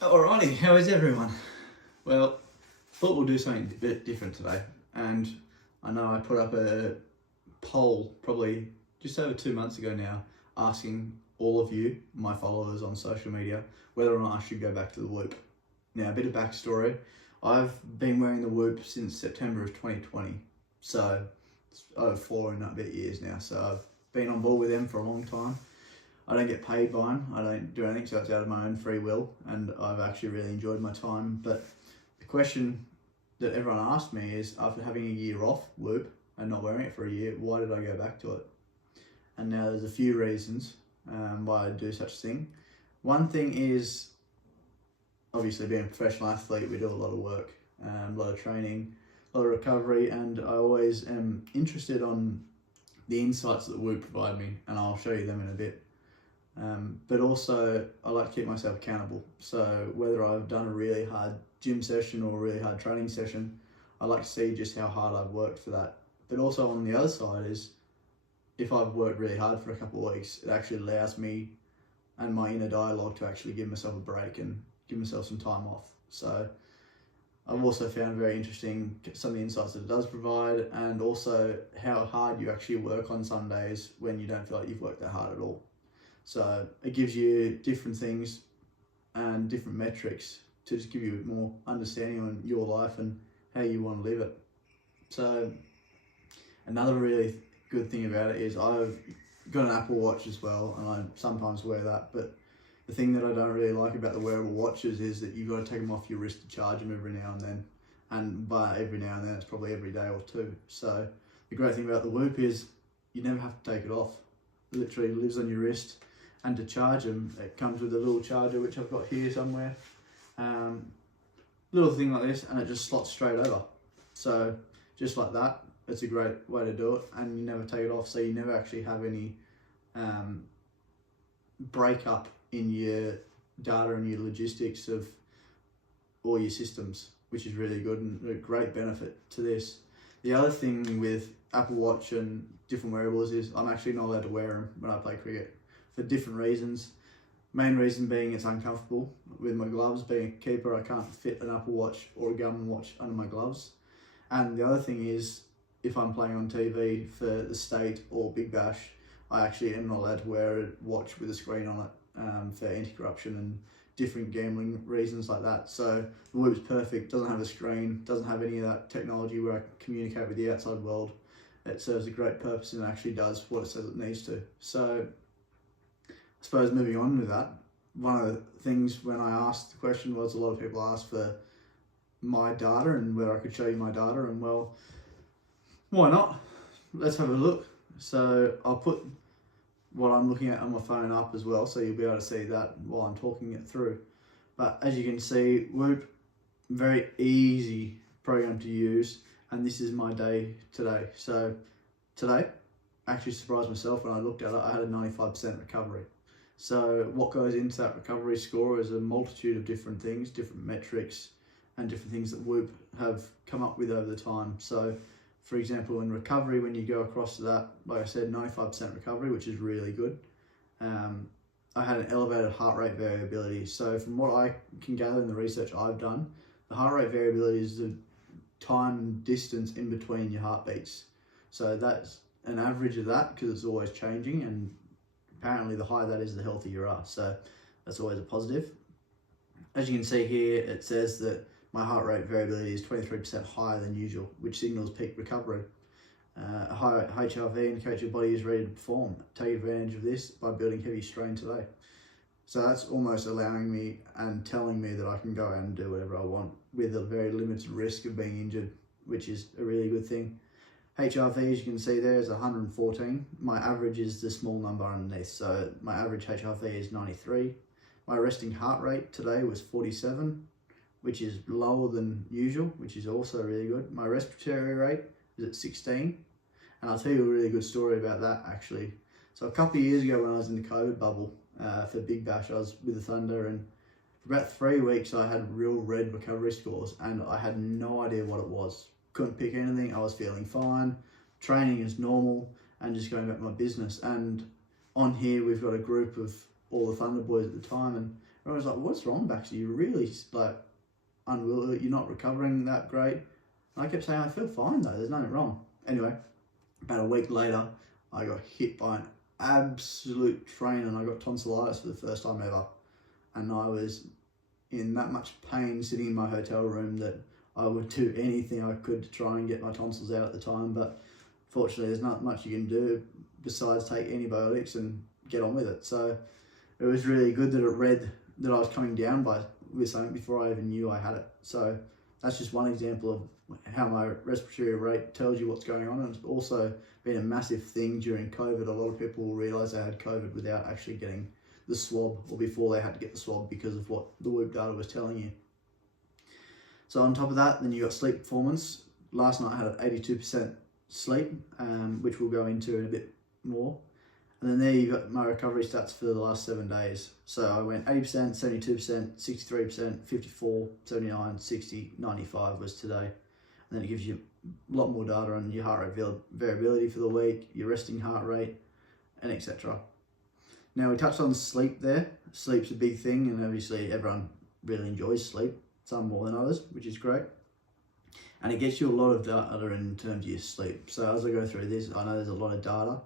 Alrighty, how is everyone? Well, thought we'll do something a bit different today, and I know I put up a poll probably just over 2 months ago now, asking all of you, my followers on social media, whether or not I should go back to the Whoop. Now, a bit of backstory, I've been wearing the Whoop since September of 2020, so it's over 4 and a bit years now, so I've been on board with them for a long time. I don't get paid by them, I don't do anything, so it's out of my own free will, and I've actually really enjoyed my time. But the question that everyone asked me is, after having a year off Whoop and not wearing it for a year, why did I go back to it? And now there's a few reasons why I do such a thing. One thing is, obviously being a professional athlete, we do a lot of work, a lot of training, a lot of recovery, and I always am interested on the insights that Whoop provide me, and I'll show you them in a bit. But also I like to keep myself accountable. So whether I've done a really hard gym session or a really hard training session, I like to see just how hard I've worked for that. But also on the other side is, if I've worked really hard for a couple of weeks, it actually allows me and my inner dialogue to actually give myself a break and give myself some time off. So I've also found very interesting some of the insights that it does provide, and also how hard you actually work on some days when you don't feel like you've worked that hard at all. So it gives you different things and different metrics to just give you more understanding on your life and how you want to live it. So another really good thing about it is I've got an Apple Watch as well, and I sometimes wear that. But the thing that I don't really like about the wearable watches is that you've got to take them off your wrist to charge them every now and then. And by every now and then, it's probably every day or two. So the great thing about the Whoop is you never have to take it off. It literally lives on your wrist. And to charge them, it comes with a little charger, which I've got here somewhere. Little thing like this, and it just slots straight over. So just like that, it's a great way to do it, and you never take it off, so you never actually have any breakup in your data and your logistics of all your systems, which is really good and a great benefit to this. The other thing with Apple Watch and different wearables is I'm actually not allowed to wear them when I play cricket, for different reasons. Main reason being it's uncomfortable with my gloves. Being a keeper, I can't fit an Apple Watch or a Garmin watch under my gloves. And the other thing is, if I'm playing on TV for the state or Big Bash, I actually am not allowed to wear a watch with a screen on it for anti-corruption and different gambling reasons like that. So the Whoop's perfect, doesn't have a screen, doesn't have any of that technology where I can communicate with the outside world. It serves a great purpose and actually does what it says it needs to. So I suppose moving on with that, one of the things when I asked the question was, a lot of people asked for my data and whether I could show you my data, and well, why not? Let's have a look. So I'll put what I'm looking at on my phone up as well, so you'll be able to see that while I'm talking it through. But as you can see, Whoop, very easy program to use, and this is my day today. So today, I actually surprised myself when I looked at it, I had a 95% recovery. So what goes into that recovery score is a multitude of different things, different metrics, and different things that Whoop have come up with over the time. So for example, in recovery, when you go across to that, like I said, 95% recovery, which is really good. I had an elevated heart rate variability. So from what I can gather in the research I've done, the heart rate variability is the time and distance in between your heartbeats. So that's an average of that, because it's always changing, and apparently the higher that is, the healthier you are. So that's always a positive. As you can see here, it says that my heart rate variability is 23% higher than usual, which signals peak recovery. A high HRV indicates your body is ready to perform. Take advantage of this by building heavy strain today. So that's almost allowing me and telling me that I can go out and do whatever I want with a very limited risk of being injured, which is a really good thing. HRV, as you can see there, is 114. My average is the small number underneath, so my average HRV is 93. My resting heart rate today was 47, which is lower than usual, which is also really good. My respiratory rate is at 16, and I'll tell you a really good story about that actually. So a couple of years ago when I was in the COVID bubble for Big Bash, I was with the Thunder, and for about 3 weeks I had real red recovery scores, and I had no idea what it was. Couldn't pick anything, I was feeling fine, training as normal, and just going about my business. And on here we've got a group of all the Thunder boys at the time, and I was like, what's wrong, Baxter? You're really like unwilling, you're not recovering that great. And I kept saying, I feel fine though, there's nothing wrong. Anyway, about a week later, I got hit by an absolute train and I got tonsillitis for the first time ever. And I was in that much pain sitting in my hotel room that I would do anything I could to try and get my tonsils out at the time. But fortunately, there's not much you can do besides take antibiotics and get on with it. So it was really good that it read that I was coming down with something before I even knew I had it. So that's just one example of how my respiratory rate tells you what's going on. And it's also been a massive thing during COVID. A lot of people will realise they had COVID without actually getting the swab, or before they had to get the swab because of what the Whoop data was telling you. So on top of that, then you got sleep performance. Last night I had 82% sleep, which we'll go into in a bit more. And then there you've got my recovery stats for the last 7 days. So I went 80%, 72%, 63%, 54, 79, 60, 95 was today. And then it gives you a lot more data on your heart rate variability for the week, your resting heart rate, and etc. Now we touched on sleep there. Sleep's a big thing, and obviously everyone really enjoys sleep, some more than others, which is great. And it gets you a lot of data in terms of your sleep. So as I go through this, I know there's a lot of data.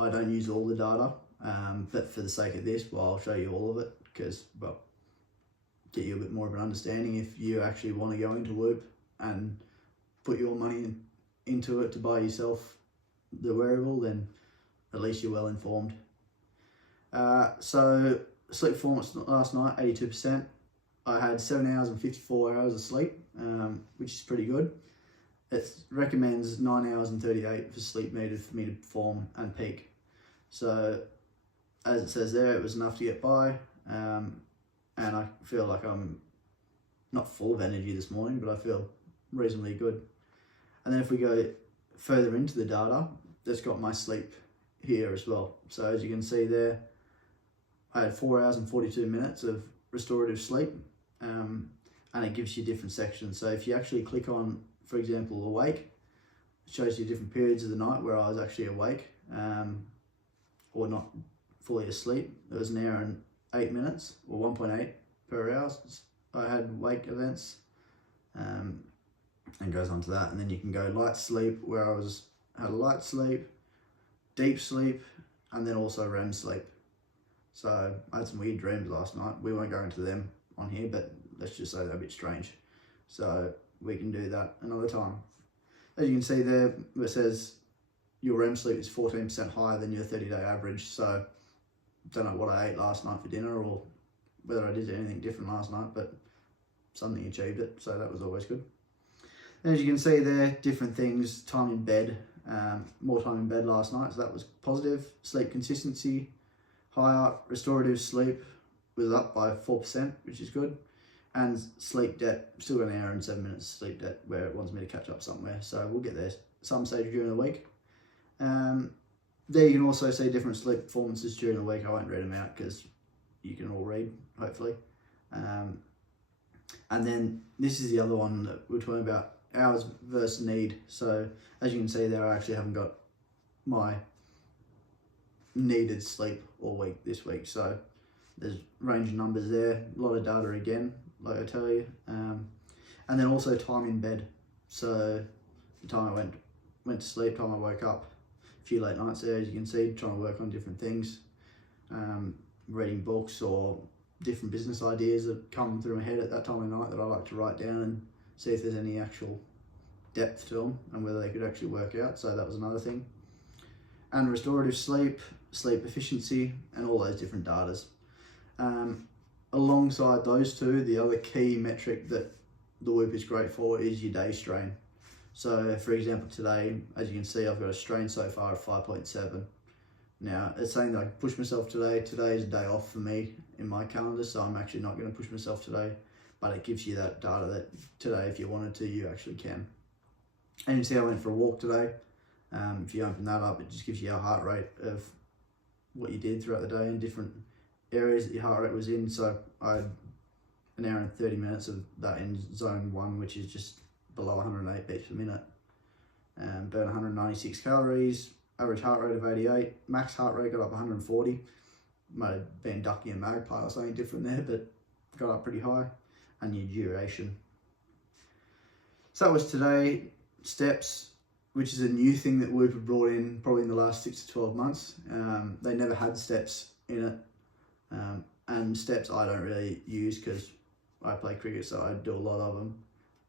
I don't use all the data, but for the sake of this, well, I'll show you all of it because, well, get you a bit more of an understanding. If you actually want to go into Whoop and put your money into it to buy yourself the wearable, then at least you're well informed. So sleep performance last night, 82%. I had 7 hours and 54 hours of sleep, which is pretty good. It recommends 9 hours and 38 for sleep needed for me to perform and peak. So as it says there, it was enough to get by, and I feel like I'm not full of energy this morning, but I feel reasonably good. And then if we go further into the data, that's got my sleep here as well. So as you can see there, I had 4 hours and 42 minutes of restorative sleep, and it gives you different sections. So if you actually click on, for example, awake, it shows you different periods of the night where I was actually awake, or not fully asleep. It was 1 hour and 8 minutes, or 1.8 per hour. I had wake events, and goes on to that. And then you can go light sleep, where I had a light sleep, deep sleep, and then also REM sleep. So I had some weird dreams last night. We won't go into them on here, but let's just say they're a bit strange. So we can do that another time. As you can see there, it says your REM sleep is 14% higher than your 30-day average. So don't know what I ate last night for dinner or whether I did anything different last night, but something achieved it. So that was always good. And as you can see there, different things, time in bed, more time in bed last night. So that was positive. Sleep consistency, higher. Restorative sleep was up by 4%, which is good. And sleep debt, still got 1 hour and 7 minutes sleep debt where it wants me to catch up somewhere. So we'll get there some stage during the week. There you can also see different sleep performances during the week. I won't read them out because you can all read, hopefully. And then this is the other one that we're talking about, hours versus need. So as you can see there, I actually haven't got my needed sleep all week this week. So there's range of numbers there, a lot of data again, like I tell you. And then also time in bed. So the time I went to sleep, time I woke up, a few late nights there, as you can see, trying to work on different things, reading books or different business ideas that come through my head at that time of night that I like to write down and see if there's any actual depth to them and whether they could actually work out. So that was another thing. And restorative sleep, sleep efficiency, and all those different datas. Alongside those two, the other key metric that the Whoop is great for is your day strain. So for example, today, as you can see, I've got a strain so far of 5.7. Now, it's saying that I push myself today. Today is a day off for me in my calendar, so I'm actually not going to push myself today, but it gives you that data that today, if you wanted to, you actually can. And you can see I went for a walk today. If you open that up, it just gives you a heart rate of what you did throughout the day in different areas that your heart rate was in. So I had 1 hour and 30 minutes of that in zone 1, which is just below 108 beats per minute. Burn 196 calories, average heart rate of 88, max heart rate got up 140. might have been ducky and magpie or something different there, but got up pretty high, and your duration. So that was today. Steps, which is a new thing that Whoop have brought in probably in the last 6 to 12 months. They never had steps in it, and steps I don't really use because I play cricket, so I do a lot of them,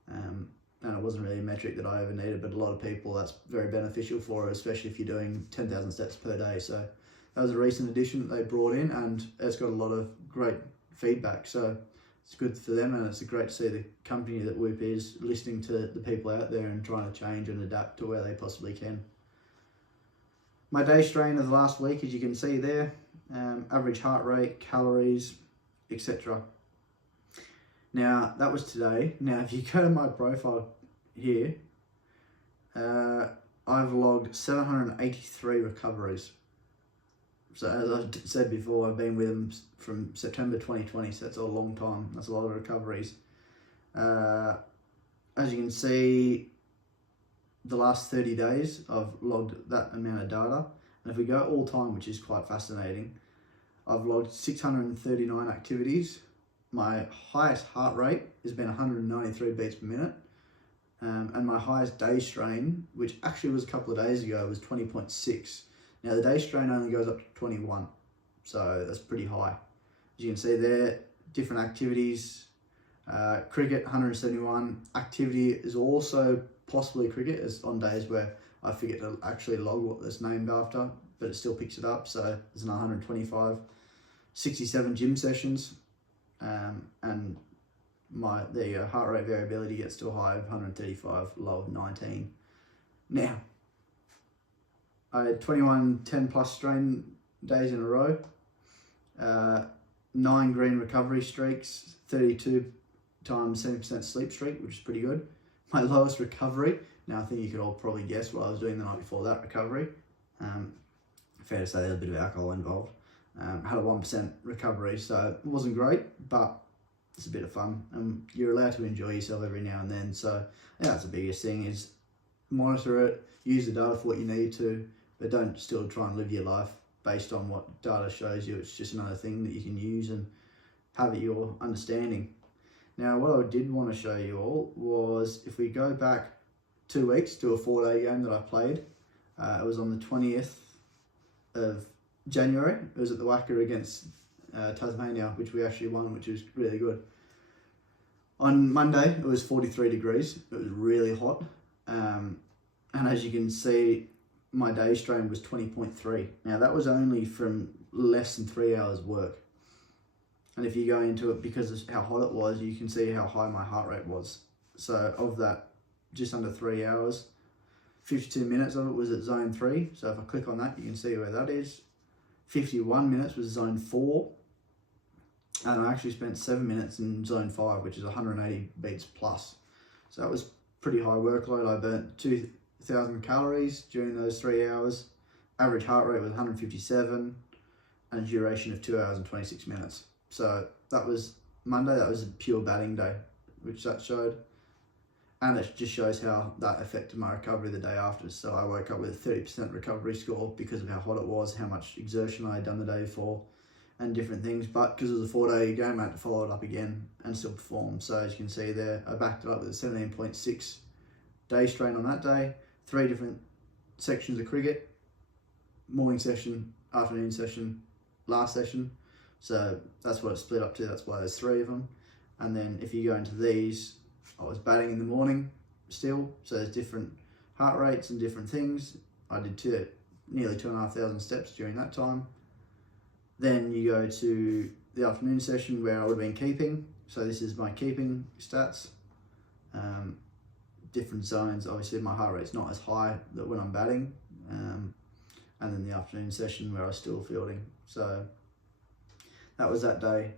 and it wasn't really a metric that I ever needed, but a lot of people that's very beneficial for, especially if you're doing 10,000 steps per day. So that was a recent addition that they brought in, and it's got a lot of great feedback, so it's good for them, and it's great to see the company that Whoop is listening to the people out there and trying to change and adapt to where they possibly can. My day strain of the last week, as you can see there, average heart rate, calories, etc. Now, that was today. Now, if you go to my profile here, I've logged 783 recoveries. So as I said before, I've been with them from September 2020, so that's a long time. That's a lot of recoveries. As you can see, the last 30 days, I've logged that amount of data. And if we go all time, which is quite fascinating, I've logged 639 activities. My highest heart rate has been 193 beats per minute. And my highest day strain, which actually was a couple of days ago, was 20.6. Now the day strain only goes up to 21, so that's pretty high. As you can see there, different activities, cricket 171, activity is also possibly cricket, as on days where I forget to actually log what it's named after, but it still picks it up, so there's an 125, 67 gym sessions, and the heart rate variability gets to a high of 135, low of 19. Now, I had 21 10 plus strain days in a row, 9 green recovery streaks, 32 times 70% sleep streak, which is pretty good. My lowest recovery, now I think you could all probably guess what I was doing the night before that recovery. Fair to say there's a bit of alcohol involved. Had a 1% recovery, so it wasn't great, but it's a bit of fun. You're allowed to enjoy yourself every now and then, so yeah, that's the biggest thing, is monitor it, use the data for what you need to, but don't still try and live your life based on what data shows you. It's just another thing that you can use and have at your understanding. Now, what I did want to show you all was, if we go back 2 weeks to a 4-day game that I played, it was on the 20th of January. It was at the Wacker against Tasmania, which we actually won, which was really good. On Monday, it was 43 degrees. It was really hot. And as you can see, my day strain was 20.3. Now that was only from less than 3 hours work. And if you go into it, because of how hot it was, you can see how high my heart rate was. So of that, just under 3 hours, 52 minutes of it was at zone 3. So if I click on that, you can see where that is. 51 minutes was zone 4. And I actually spent 7 minutes in zone 5, which is 180 beats plus. So that was pretty high workload. I burnt 2,000 calories during those 3 hours. Average heart rate was 157 and a duration of 2 hours and 26 minutes. So that was Monday. That was a pure batting day, which that showed. And it just shows how that affected my recovery the day after. So I woke up with a 30% recovery score because of how hot it was, how much exertion I had done the day before, and different things. But because it was a 4-day game, I had to follow it up again and still perform. So as you can see there, I backed it up with a 17.6 day strain on that day. 3 different sections of cricket, morning session, afternoon session, last session. So that's what it split up to. That's why there's 3 of them. And then if you go into these, I was batting in the morning still. So there's different heart rates and different things. I did nearly 2,500 steps during that time. Then you go to the afternoon session where I would have been keeping. So this is my keeping stats. Different zones. Obviously my heart rate's not as high that when I'm batting. And then the afternoon session where I was still fielding. So that was that day.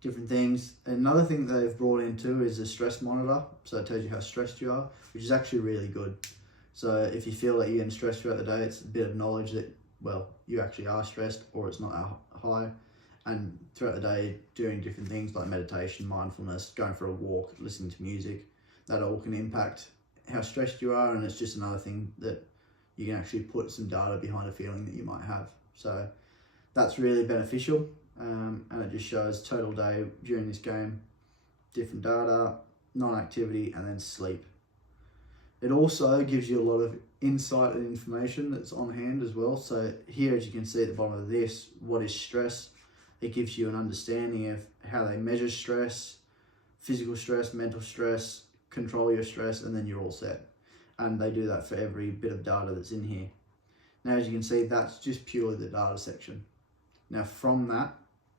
Different things. Another thing they've brought in too is a stress monitor. So it tells you how stressed you are, which is actually really good. So if you feel that you're getting stressed throughout the day, it's a bit of knowledge that, well, you actually are stressed or it's not high. And throughout the day, doing different things like meditation, mindfulness, going for a walk, listening to music, that all can impact how stressed you are. And it's just another thing that you can actually put some data behind a feeling that you might have. So That's really beneficial, and it just shows total day during this game, different data, non-activity, and then sleep. It also gives you a lot of insight and information that's on hand as well. So here, as you can see at the bottom of this, what is stress? It gives you an understanding of how they measure stress, physical stress, mental stress, control your stress, and then you're all set. And they do that for every bit of data that's in here. Now, as you can see, that's just purely the data section. Now from that,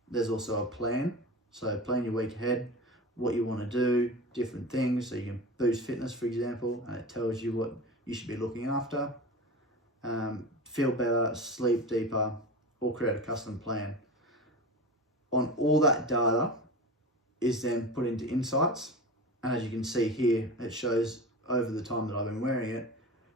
there's also a plan. So plan your week ahead, what you want to do, different things. So you can boost fitness, for example, and it tells you what you should be looking after. Feel better, sleep deeper, or create a custom plan. On all that data is then put into insights. And as you can see here, it shows over the time that I've been wearing it,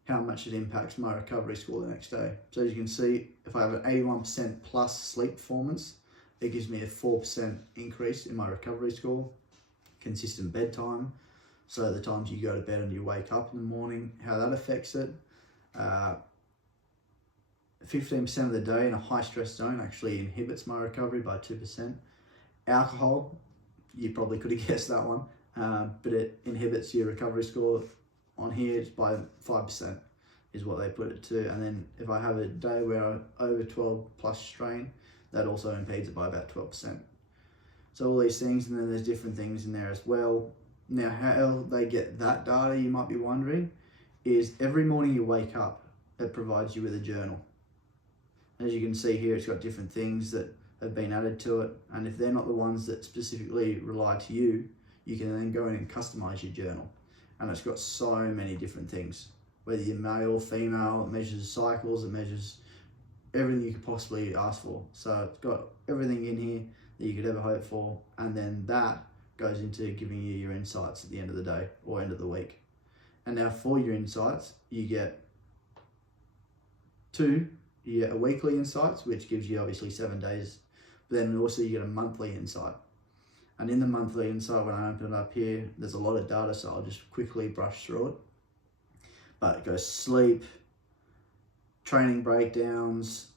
how much it impacts my recovery score the next day. So as you can see, if I have an 81% plus sleep performance, it gives me a 4% increase in my recovery score. Consistent bedtime, so the times you go to bed and you wake up in the morning, how that affects it. 15% of the day in a high stress zone actually inhibits my recovery by 2%. Alcohol, you probably could have guessed that one, but it inhibits your recovery score on here by 5% is what they put it to. And then if I have a day where I over 12 plus strain, that also impedes it by about 12%. So all these things, and then there's different things in there as well. Now how they get that data, you might be wondering, is every morning you wake up, it provides you with a journal. As you can see here, it's got different things that have been added to it, and if they're not the ones that specifically rely to you, you can then go in and customize your journal. And it's got so many different things, whether you're male, female, it measures cycles, it measures everything you could possibly ask for. So it's got everything in here that you could ever hope for, and then that goes into giving you your insights at the end of the day or end of the week. And now for your insights, you get a weekly insights, which gives you obviously 7 days, but then also you get a monthly insight. And in the monthly insight, when I open it up here, there's a lot of data, so I'll just quickly brush through it. But it goes sleep, training breakdowns,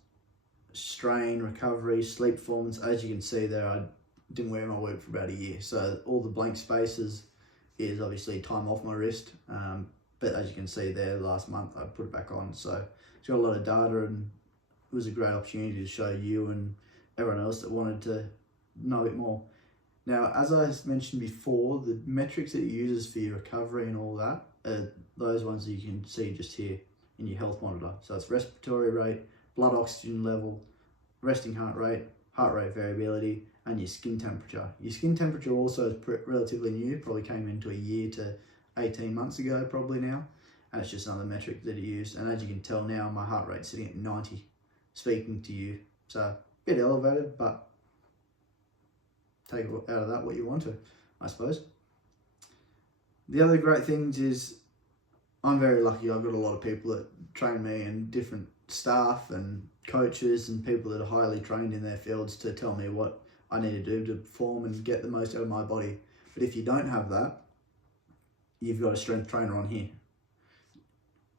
strain, recovery, sleep performance. As you can see there, I didn't wear my work for about a year. So all the blank spaces is obviously time off my wrist. But as you can see there, last month I put it back on. So it's got a lot of data, and it was a great opportunity to show you and everyone else that wanted to know a bit more. Now, as I mentioned before, the metrics that it uses for your recovery and all that are those ones that you can see just here in your health monitor. So it's respiratory rate, blood oxygen level, resting heart rate variability, and your skin temperature. Your skin temperature also is relatively new, probably came into a year to 18 months ago probably now, and it's just another metric that it used. And as you can tell now, my heart rate's sitting at 90, speaking to you. So a bit elevated, but take out of that what you want to, I suppose. The other great things is I'm very lucky. I've got a lot of people that train me, and different staff and coaches and people that are highly trained in their fields to tell me what I need to do to perform and get the most out of my body. But if you don't have that, you've got a strength trainer on here.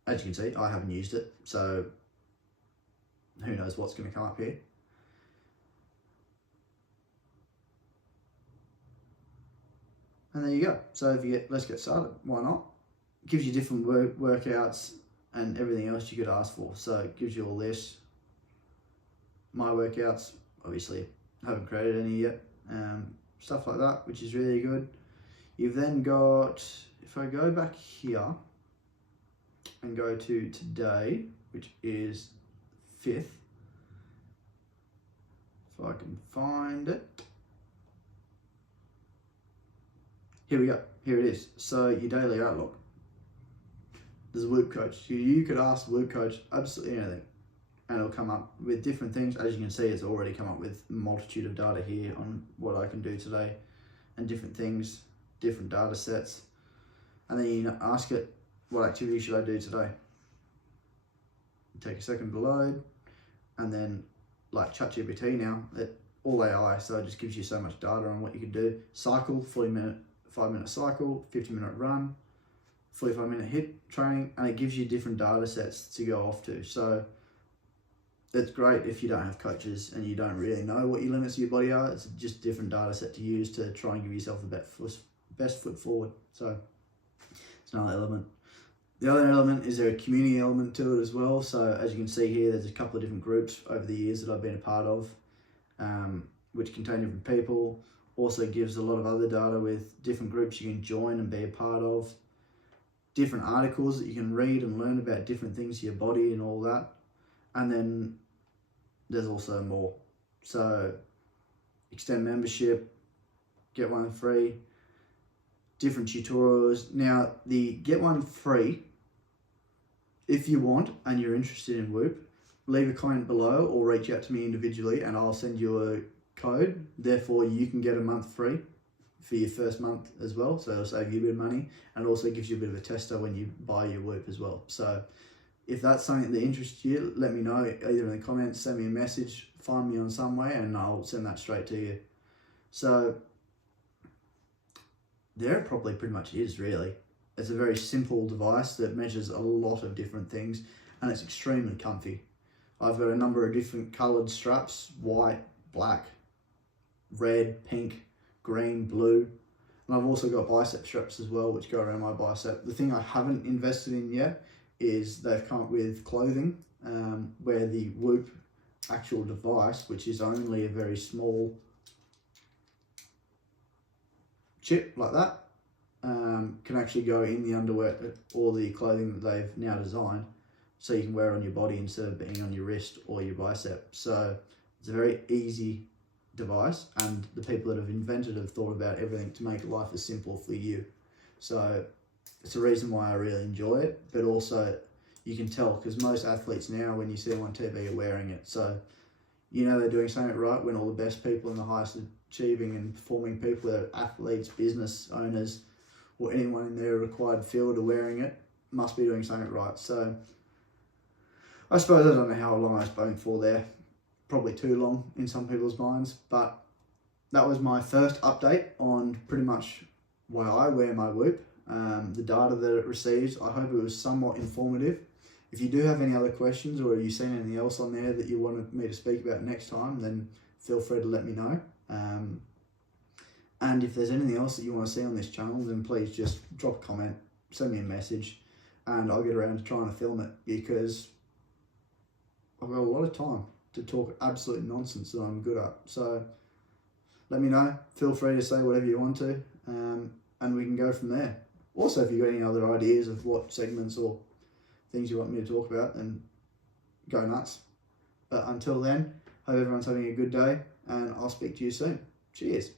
As you can see, I haven't used it, so who knows what's going to come up here. And there you go. So let's get started. Why not? It gives you different workouts and everything else you could ask for. So it gives you all this. My workouts, obviously, haven't created any yet. Stuff like that, which is really good. You've then got, if I go back here and go to today, which is 5th, if I can find it. Here we go, here it is. So your daily outlook. There's a Whoop Coach. You could ask the Whoop Coach absolutely anything, and it'll come up with different things. As you can see, it's already come up with a multitude of data here on what I can do today, and different things, different data sets. And then you ask it, what activity should I do today? Take a second to load, and then like ChatGPT now, all AI, so it just gives you so much data on what you can do. Cycle, 5-minute cycle, 50-minute run, 45-minute HIIT training, and it gives you different data sets to go off to. So it's great if you don't have coaches and you don't really know what your limits of your body are. It's just a different data set to use to try and give yourself the best foot forward. So it's another element. The other element is there a community element to it as well. So as you can see here, there's a couple of different groups over the years that I've been a part of, which contain different people. Also gives a lot of other data with different groups you can join and be a part of. Different articles that you can read and learn about different things to your body and all that. And then there's also more. So extend membership, get one free, different tutorials. Now the get one free, if you want and you're interested in Whoop, leave a comment below or reach out to me individually and I'll send you a code. Therefore you can get a month free for your first month as well. So it'll save you a bit of money and also gives you a bit of a tester when you buy your Whoop as well. So if that's something that interests you, let me know either in the comments, send me a message, find me on some way and I'll send that straight to you. So there it probably pretty much is really. It's a very simple device that measures a lot of different things and it's extremely comfy. I've got a number of different coloured straps, white, black, red, pink, green, blue. And I've also got bicep straps as well, which go around my bicep. The thing I haven't invested in yet is they've come up with clothing where the Whoop actual device, which is only a very small chip like that, can actually go in the underwear or the clothing that they've now designed, so you can wear it on your body instead of being on your wrist or your bicep. So it's a very easy device and the people that have invented have thought about everything to make life as simple for you. So it's a reason why I really enjoy it, but also you can tell because most athletes now when you see them on TV are wearing it. So you know they're doing something right when all the best people and the highest achieving and performing people, that are athletes, business owners, or anyone in their required field are wearing it, must be doing something right. So I suppose I don't know how long I spoke for there. Probably too long in some people's minds, but that was my first update on pretty much why I wear my Whoop, the data that it receives. I hope it was somewhat informative. If you do have any other questions or you've seen anything else on there that you wanted me to speak about next time, then feel free to let me know. And if there's anything else that you want to see on this channel, then please just drop a comment, send me a message, and I'll get around to trying to film it because I've got a lot of time to talk absolute nonsense that I'm good at. So let me know, feel free to say whatever you want to, and we can go from there. Also, if you've got any other ideas of what segments or things you want me to talk about, then go nuts. But until then, hope everyone's having a good day and I'll speak to you soon. Cheers.